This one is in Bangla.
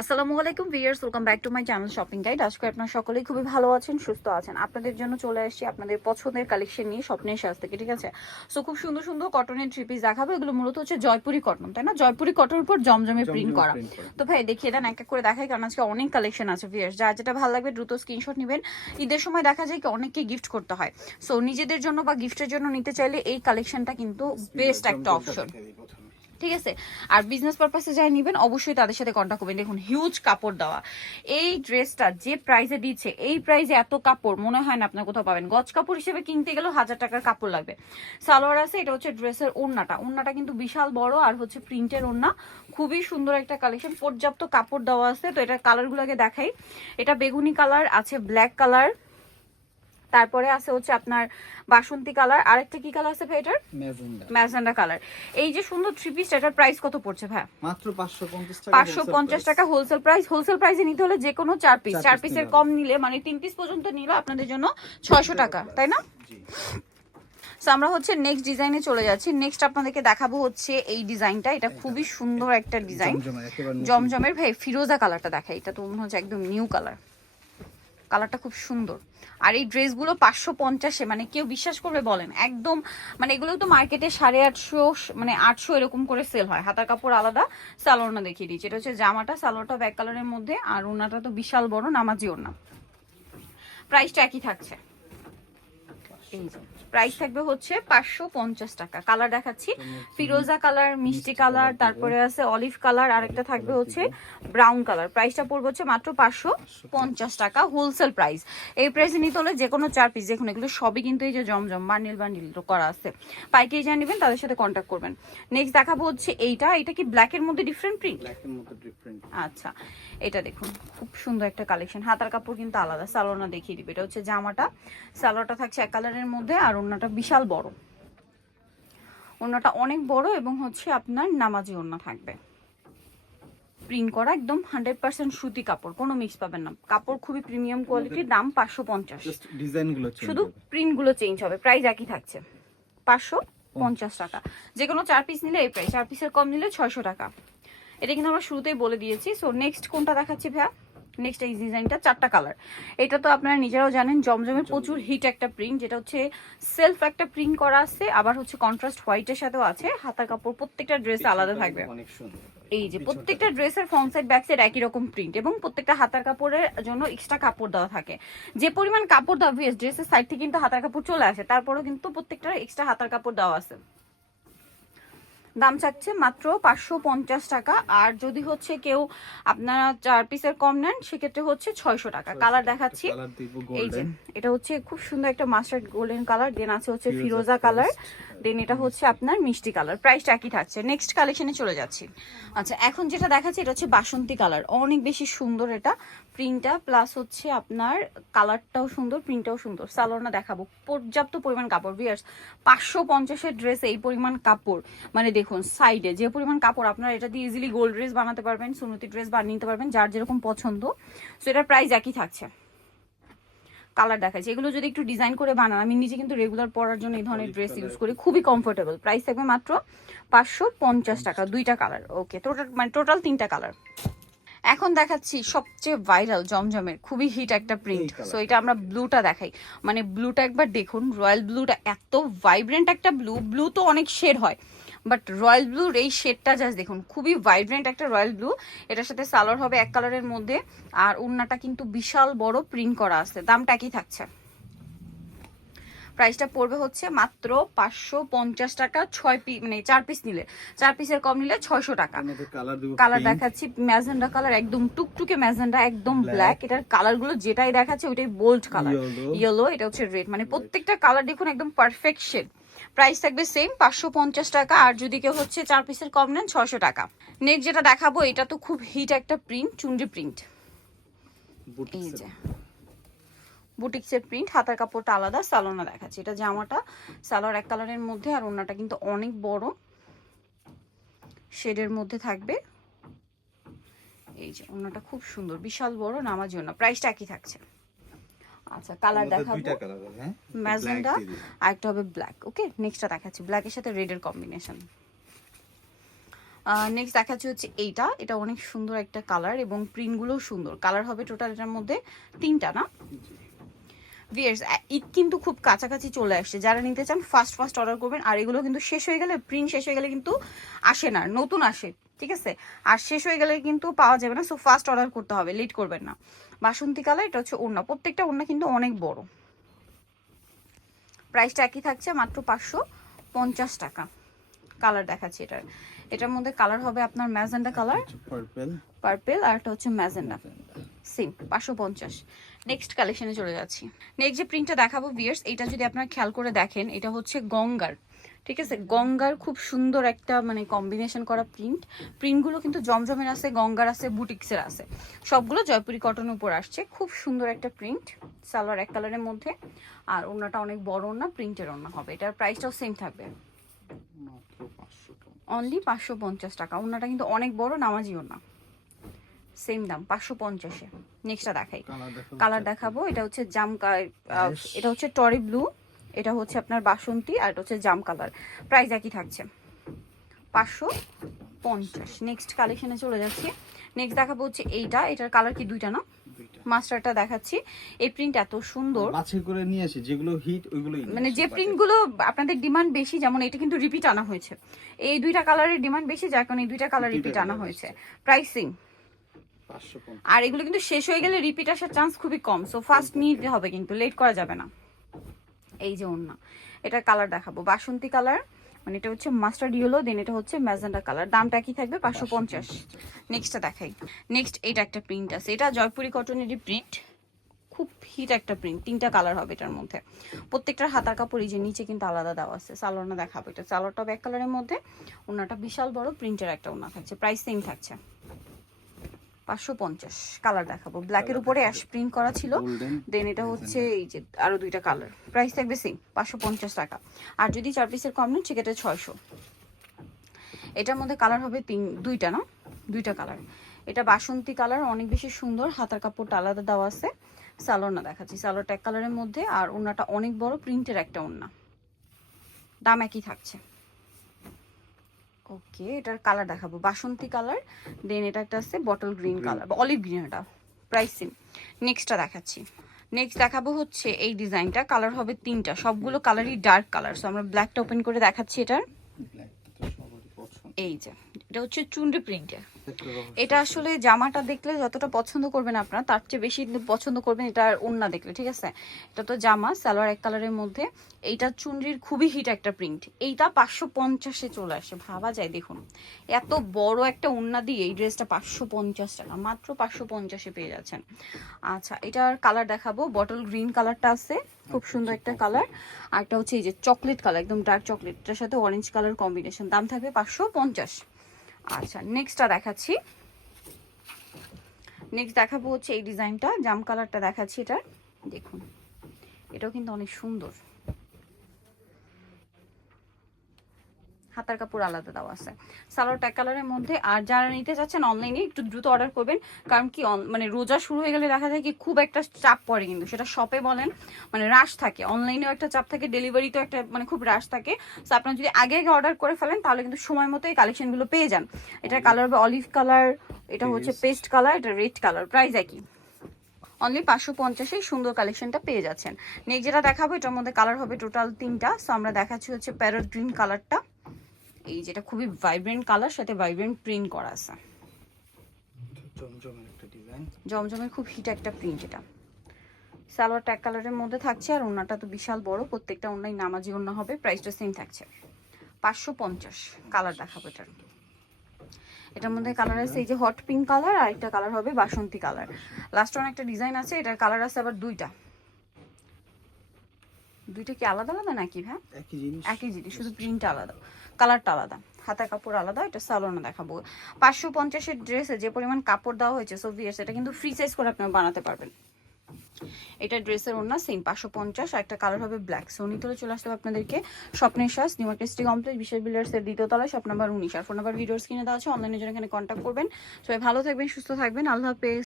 আসসালামু আলাইকুম viewers, welcome back to my channel shopping guide. আজকে আপনারা সকলেই খুবই ভালো আছেন, সুস্থ আছেন। আপনাদের জন্য চলে আসছি আপনাদের পছন্দের কালেকশন নিয়ে স্বপ্নের সাজ থেকে, ঠিক আছে? সো খুব সুন্দর সুন্দর কটনের থ্রি পিস দেখাবো। এগুলো মূলত হচ্ছে জয়পুরি কটন, তাই না? জয়পুরি কটনের উপর জমজমে প্রিন্ট করা। তো ভাই দেখি এটা এক এক করে দেখাই, কারণ আজকে অনেক কালেকশন আছে ভিউয়ার্স। যার যেটা ভালো লাগবে দ্রুত স্ক্রিনশট নেবেন। ঈদের সময় দেখা যায় কি অনেককে গিফট করতে হয়, সো নিজেদের জন্য বা গিফটের জন্য নিতে চাইলে এই কালেকশনটা কিন্তু বেস্ট একটা অপশন, ঠিক আছে? আর বিজনেস পারপাসে যাই নেবেন অবশ্যই তাদের সাথে কন্ট্যাক্ট করবেন। দেখুন হিউজ কাপড় দেওয়া, এই ড্রেসটা যে প্রাইসে দিচ্ছে, এই প্রাইসে এত কাপড় মনে হয় না আপনার কোথাও পাবেন। গজ কাপড় হিসেবে কিনতে গেলেও 1000 টাকার কাপড় লাগবে। সালোয়ার আছে, এটা হচ্ছে ড্রেসের ওড়নাটা কিন্তু বিশাল বড় আর হচ্ছে প্রিন্টের ওড়না। খুবই সুন্দর একটা কালেকশন, পর্যাপ্ত কাপড় দেওয়া আছে। তো এটার কালারগুলোকে দেখাই। এটা বেগুনি কালার আছে, ব্ল্যাক কালার, তারপরে আছে হচ্ছে আপনার বাসন্তী কালার, আরেকটা কি কালার আছে ভাই এটার? Magenta colour. এই যে সুন্দর থ্রি পিস, এটার প্রাইস কত পড়ছে ভাই? মাত্র 550 টাকা। 550 টাকা হোলসেল প্রাইস। হোলসেল প্রাইসে নিতে হলে যে কোনো 4 পিস, 4 পিসের কম নিলে মানে 3 পিস পর্যন্ত নিলে আপনাদের জন্য 600 টাকা, তাই না? সো আমরা হচ্ছে নেক্সট ডিজাইনে চলে যাচ্ছি। নেক্সট আপনাদেরকে দেখাবো হচ্ছে এই ডিজাইনটা। এটা খুবই সুন্দর একটা ডিজাইন, জমজমের। ভাই ফিরোজা কালারটা দেখাই, এটা তো মনে হচ্ছে একদম নিউ কালার। কালারটা খুব সুন্দর। আর এই ড্রেসগুলো 550-এ, মানে কেউ বিশ্বাস করবে বলেন? একদম মানে এগুলো তো মার্কেটে 850, মানে 800 এরকম করে সেল হয়। হাতার কাপড় আলাদা। সালোয়ারটা দেখিয়ে দিচ্ছি, এটা হচ্ছে জামাটা, সালোয়ারটা ব্যাক কালারের মধ্যে, আর ওড়নাটা তো বিশাল বড় নামাজি ওড়না। প্রাইসটা একই থাকছে, এই যে প্রাইস থাকবে হচ্ছে 550 টাকা। কালার দেখাচ্ছি, ফিরোজা কালার, মিষ্টি কালার, তারপরে আছে অলিভ কালার, আরেকটা থাকবে হচ্ছে ব্রাউন কালার। প্রাইসটা পড়বে হচ্ছে মাত্র 550 টাকা হোলসেল প্রাইস। এই প্রাইসে নিতে হলে যে কোনো 4 পিস, দেখুন এগুলো সবই কিন্তু এই যে জমজম বান্ডিল বান্ডিল করা আছে। পাইকারি যা নেবেন তাদের সাথে কন্ট্যাক্ট করবেন। নেক্সট দেখাবো হচ্ছে এইটা। এটা কি ব্ল্যাকের মধ্যে ডিফারেন্ট প্রিন্ট? আচ্ছা, এটা দেখুন খুব সুন্দর একটা কালেকশন। হাতার কাপড় কিন্তু আলাদা। সালোয়ারটা দেখিয়ে দিবে, এটা হচ্ছে জামাটা, সালোয়ারটা থাকছে এক কালারের মধ্যে, আর ওড়নাটা বিশাল বড়। ওড়নাটা অনেক বড় এবং হচ্ছে আপনার নামাজি ওড়না থাকবে, প্রিন্ট করা একদম 100% সুতি কাপড়, কোনো মিক্স পাবেন না। কাপড় খুবই প্রিমিয়াম কোয়ালিটির, দাম 550। ডিজাইনগুলো শুধু প্রিন্টগুলো চেঞ্জ হবে, প্রাইস একই থাকছে 550 টাকা। যে কোনো 4 পিস নিলে এই প্রাইস, 4 পিসের কম নিলে 600 টাকা। এটা কিন্তু আমরা শুরুতেই বলে দিয়েছি। সো নেক্সট কোনটা দেখাচ্ছি ভাইয়া? নেক্সট এই ডিজাইনটা 4টা কালার। এটা তো আপনারা নিজেরাও জানেন জমজমের প্রচুর হিট একটা প্রিন্ট, যেটা হচ্ছে সেলফ একটা প্রিন্ট করা আছে, আবার হচ্ছে কন্ট্রাস্ট হোয়াইটের সাথেও আছে। হাতার কাপড় প্রত্যেকটা ড্রেস আলাদা থাকবে। এই যে প্রত্যেকটা ড্রেসের ফ্রন্ট সাইড ব্যাক সাইড একই রকম প্রিন্ট, এবং প্রত্যেকটা হাতার কাপড়ের জন্য এক্সট্রা কাপড় দেওয়া থাকে। যে পরিমাণ কাপড় দেওয়া ভিএস ড্রেসের সাইড থেকে কিন্তু হাতার কাপড় চলে আসে, তারপরেও কিন্তু প্রত্যেকটা এক্সট্রা হাতার কাপড় দেওয়া আছে। দাম চাচ্ছে মাত্র 550 টাকা। আর যদি হচ্ছে কেউ আপনারা 4 পিসের কম নেন সেক্ষেত্রে হচ্ছে 600 টাকা। কালার দেখাচ্ছি, এই যে এটা হচ্ছে খুব সুন্দর একটা মাস্টার্ড গোল্ডেন কালার, দেন আছে হচ্ছে ফিরোজা কালার, দেন এটা হচ্ছে আপনার মিষ্টি কালার। প্রাইসটা একই থাকছে। নেক্সট কালেকশনে চলে যাচ্ছি। আচ্ছা, এখন যেটা দেখাচ্ছি এটা হচ্ছে বাসন্তী কালার, অনেক বেশি সুন্দর এটা প্রিন্টটা, প্লাস হচ্ছে আপনার কালারটাও সুন্দর, প্রিন্টটাও সুন্দর। সালোয়ারটা দেখাবো, পর্যাপ্ত পরিমাণ কাপড় ভিউয়ার্স। 550-এর ড্রেস এই পরিমাণ কাপড়, মানে দেখুন সাইডে যে পরিমাণ কাপড়, আপনারা এটা দিয়ে ইজিলি গোল্ড ড্রেস বানাতে পারবেন, সুন্নতি ড্রেস বানিয়ে নিতে পারবেন, যার যেরকম পছন্দ। সো এটার প্রাইস একই থাকছে। কালার দেখাচ্ছি, এগুলো যদি একটু ডিজাইন করে বানান, আমি নিজে কিন্তু রেগুলার পরার জন্য এই ধরনের ড্রেস ইউজ করি, খুবই কমফোর্টেবল। প্রাইস থাকবে মাত্র 550 টাকা, 2টা কালার। ওকে, টোটাল 3টা কালার। এখন দেখাচ্ছি সবচেয়ে ভাইরাল জমজমের খুবই হিট একটা প্রিন্ট। সো এটা আমরা ব্লুটা দেখাই, মানে ব্লুটা একবার দেখুন, রয়্যাল ব্লুটা এত ভাইব্রেন্ট একটা ব্লু। ব্লু তো অনেক শেড হয়, বাট রয়্যাল ব্লুর এই শেডটা জাস্ট দেখুন, খুবই ভাইব্রেন্ট একটা রয়্যাল ব্লু। এটার সাথে সালোয়ার হবে এক কালারের মধ্যে, আর ওড়নাটা কিন্তু বিশাল বড় প্রিন্ট করা আছে। দামটা একই থাকছে। প্রাইসটা পড়বে হচ্ছে মাত্র 550 টাকা। 6 পিস মানে 4 পিস নিলে, 4 পিসের কম নিলে 600 টাকা। কালার দেখাচ্ছি ম্যাজেন্ডা কালার, একদম টুকটুকে ম্যাজেন্ডা, একদম ব্ল্যাক। এটার কালারগুলো যেটাই দেখাচ্ছে ওইটাই বোল্ড কালার, ইয়েলো, এটা হচ্ছে রেড, মানে প্রত্যেকটা কালার দেখুন একদম পারফেক্ট শেড। প্রাইস থাকবে সেম 550 টাকা। আর যদি কেউ হচ্ছে 4 পিসের কম নেন 600 টাকা। নেক্সট যেটা দেখাবো এটা তো খুব হিট একটা প্রিন্ট, চুনরি প্রিন্ট। এই যে বুটিক্সের প্রিন্ট, হাতার কাপড়টা আলাদা। সালোয়ারটা দেখাচ্ছি, এটা জামাটা, সালোয়ার এক কালারের মধ্যে, আর ওড়নাটা কিন্তু অনেক বড় শেডের মধ্যে থাকবে। এই যে ওড়নাটা খুব সুন্দর, বিশাল বড় নামাজি ওড়না। প্রাইসটা একই থাকছে। আচ্ছা, কালার দেখাবো, ম্যাজেন্ডা আর একটা হবে ব্ল্যাক। ওকে, নেক্সটটা দেখাচ্ছি ব্ল্যাকের সাথে রেডের কম্বিনেশন। নেক্সট দেখাচ্ছি হচ্ছে এটা অনেক সুন্দর একটা কালার এবং প্রিন্টগুলোও সুন্দর। কালার হবে টোটাল এটার মধ্যে 3টা না ভিয়ার্স। ঈদ কিন্তু খুব কাছাকাছি চলে আসছে, যারা নিতে চান ফার্স্ট অর্ডার করবেন। আর এগুলো কিন্তু শেষ হয়ে গেলে, প্রিন্ট শেষ হয়ে গেলে কিন্তু আসে না, নতুন আসে, ঠিক আছে? আর শেষ হয়ে গেলে কিন্তু পাওয়া যাবে না, সো ফার্স্ট অর্ডার করতে হবে, লেট করবেন না। বাসন্তী কালার, এটা হচ্ছে ওড়না, প্রত্যেকটা ওড়না কিন্তু অনেক বড়। প্রাইসটা একই থাকছে, মাত্র 550 টাকা। কালার দেখাচ্ছি এটার মধ্যে কালার হবে আপনার ম্যাজেন্ডা কালার, পার্পল, আর এটা হচ্ছে ম্যাজেন্ডা, সেম 550। নেক্সট কালেকশনে চলে যাচ্ছি। নেক্সট যে প্রিন্টটা দেখাবো ভিয়ার্স, এটা যদি আপনারা খেয়াল করে দেখেন, এটা হচ্ছে গঙ্গার, ঠিক আছে? গঙ্গার খুব সুন্দর একটা মানে কম্বিনেশন করা প্রিন্টগুলো কিন্তু জমজমের আছে, গঙ্গার আছে, বুটিক্সের আছে, সবগুলো জয়পুরি কটনের উপর আসছে। খুব সুন্দর একটা প্রিন্ট, সালোয়ার এক কালারের মধ্যে, আর ওড়নাটা অনেক বড় ওড়না, প্রিন্টের ওড়না হবে। এটার প্রাইসটাও সেম থাকবে, অনলি 550 টাকা। ওড়নাটা কিন্তু অনেক বড়, নামাজি ওড়না, সেম দাম 550-এ। নেক্সটটা দেখাই, কালার দেখাবো। এটা হচ্ছে এটা হচ্ছে টরি ব্লু, এটা হচ্ছে আপনার বাসন্তী, আর এটা হচ্ছে জাম কালার। প্রাইস একই থাকছে, 550। নেক্সট কালেকশনে চলে যাচ্ছি। নেক্সট দেখাবো হচ্ছে এটার কালার কি 2টা না? মাস্টারটা দেখাচ্ছি। এই প্রিন্ট এত সুন্দর, বাছাই করে নিয়ে আসি, যেগুলো হিট ওইগুলোই মানে যে প্রিন্টগুলো আপনাদের ডিমান্ড বেশি, যেমন এটা কিন্তু রিপিট আনা হয়েছে, এই 2টা কালারের ডিমান্ড বেশি, যার কারণে এই 2টা কালার রিপিট আনা হয়েছে। প্রাইসিং, আর এগুলো কিন্তু শেষ হয়ে গেলে রিপিট আসার চান্স খুবই কম, সো ফার্স্ট নিতে হবে, কিন্তু লেট করা যাবে না। এই যে ওড়না, এটার কালার দেখাবো বাসন্তী কালার, মানে এটা হচ্ছে মাস্টার্ড ইয়েলো, দেন এটা হচ্ছে ম্যাজেন্ডা কালার। দামটা কি থাকবে? 550। নেক্সটটা দেখাই। নেক্সট এটা একটা প্রিন্ট আছে, এটা জয়পুরি কটনেরই প্রিন্ট, খুব হিট একটা প্রিন্ট, 3টা কালার হবে এটার মধ্যে। প্রত্যেকটার হাতার কাপড় এই যে নিচে কিন্তু আলাদা দেওয়া আছে। সালোয়ারটা দেখাবো, এটা সালোয়ারটা ব্যাক কালারের মধ্যে, ওড়নাটা বিশাল বড় প্রিন্টের একটা ওড়না থাকছে। প্রাইস সেম থাকছে, 550। কালার দেখাবো, ব্ল্যাকের উপরে অ্যাশ প্রিন্ট করা ছিল, দেন এটা হচ্ছে এই যে আরো 2টা কালার। প্রাইস থাকবে সেম, 550 টাকা। আর যদি 4 পিসের কম নেন সেক্ষেত্রে 600। এটার মধ্যে কালার হবে 2টা না? 2টা কালার। এটা বাসন্তী কালার, অনেক বেশি সুন্দর, হাতার কাপড়টা আলাদা দেওয়া আছে। সালোয়ার না দেখাচ্ছি, সালোয়ারটা এক কালারের মধ্যে, আর ওড়নাটা অনেক বড় প্রিন্টের একটা ওড়না। দাম একই থাকছে। ওকে, এটার কালার দেখাবো বাসন্তী কালার, দেন এটা একটা আছে বটল গ্রিন কালার বা অলিভ গ্রিন, এটা প্রাইস সেম। নেক্সটটা দেখাচ্ছি। নেক্সট দেখাবো হচ্ছে এই ডিজাইনটা, কালার হবে 3টা, সবগুলো কালারই ডার্ক কালার। সো আমরা ব্ল্যাকটা ওপেন করে দেখাচ্ছি। এটার এই যে এটা হচ্ছে চুনরি প্রিন্টের, এটা আসলে জামাটা দেখলে যতটা পছন্দ করবেন আপনারা, তার চেয়ে বেশি পছন্দ করবেন এটা ওড়না দেখলে, ঠিক আছে? এটা তো জামা, সালোয়ার এক কালারের মধ্যে, এইটা চুনরির খুবই হিট একটা প্রিন্ট। এইটা 550-এ চলে আসে, ভাবা যায়। দেখুন এত বড় একটা ওড়না দিয়ে এই ড্রেসটা 550 টাকা, মাত্র 550-এ পেয়ে যাচ্ছেন। আচ্ছা, এটার কালার দেখাবো, বটল গ্রিন কালারটা আছে, খুব সুন্দর একটা কালার। আর একটা হচ্ছে এই যে চকলেট কালার, একদম ডার্ক চকলেট, এটার সাথে অরেঞ্জ কালার কম্বিনেশন। দাম থাকবে 550। আচ্ছা, নেক্সটটা দেখাচ্ছি। নেক্সট দেখাবো হচ্ছে এই ডিজাইনটা, জাম কালারটা দেখাচ্ছি। এটা দেখুন, এটাও কিন্তু অনেক সুন্দর, হাতার কাপড় আলাদা দেওয়া আছে, সালোয়ার ট্যাগ কালারের মধ্যে। আর যারা নিতে চাচ্ছেন অনলাইনে একটু দ্রুত অর্ডার করবেন, কারণ কি মানে রোজা শুরু হয়ে গেলে দেখা যায় কি খুব একটা চাপ পড়ে, কিন্তু সেটা শপে বলেন মানে রাশ থাকে, অনলাইনেও একটা চাপ থাকে, ডেলিভারিতেও একটা মানে খুব রাশ থাকে। সো আপনারা যদি আগে আগে অর্ডার করে ফেলেন তাহলে কিন্তু সময় মতো এই কালেকশনগুলো পেয়ে যান। এটার কালার হবে অলিভ কালার, এটা হচ্ছে পেস্ট কালার, এটা রেড কালার। প্রাইস একই, অনলি 550-এ সুন্দর কালেকশনটা পেয়ে যাচ্ছেন। নেক্সট যেটা দেখাবো, এটার মধ্যে কালার হবে টোটাল 3টা। সো আমরা দেখাচ্ছি হচ্ছে প্যারট গ্রিন কালারটা, এই যেটা খুবই ভাইব্রেন্ট কালার, সাথে ভাইব্রেন্ট প্রিন্ট করা আছে, জমজমের খুব হিট একটা প্রিন্ট। এটা সালোয়ার ট্যাগ কালারের মধ্যে থাকছে, আর ওড়নাটা তো বিশাল বড়, প্রত্যেকটা ওড়নাই নামাজি ওড়না হবে। প্রাইসটা সেম থাকছে, 550। কালার দেখাবো এটার মধ্যে কালার আছে এই যে হট পিঙ্ক কালার, আর একটা কালার হবে বাসন্তী কালার। লাস্ট ওয়ান একটা ডিজাইন আছে, এটার কালার আছে আবার 2টা। কি আলাদা আলাদা নাকি ভাই? একই জিনিস, শুধু প্রিন্টটা আলাদা, কালারটা আলাদা, হাতা কাপড় আলাদা। এটা সালোয়ার দেখাবো। 550-এর ড্রেসে যে পরিমাণ কাপড় দেওয়া হয়েছে, সো ভিউয়ার্স এটা কিন্তু ফ্রি সাইজ করে আপনারা বানাতে পারবেন। এটা ড্রেসের ওড়না সেম 550, আর একটা কালার হবে ব্ল্যাক। সো নিতে চলে আসতে হবে আপনাদেরকে স্বপ্নের শ্বাস, নিউ মার্কেট সিটি কমপ্লেক্স, বিশেষ বিল্ডার্সের 2য় তলায়, শপ নাম্বার 19। আর ফোন নাম্বার ভিডিওস কিনে দেওয়া আছে, অনলাইনের জন্য এখানে কন্ট্যাক্ট করবেন। সবাই ভালো থাকবেন, সুস্থ থাকবেন, আল্লাহ হাফেজ।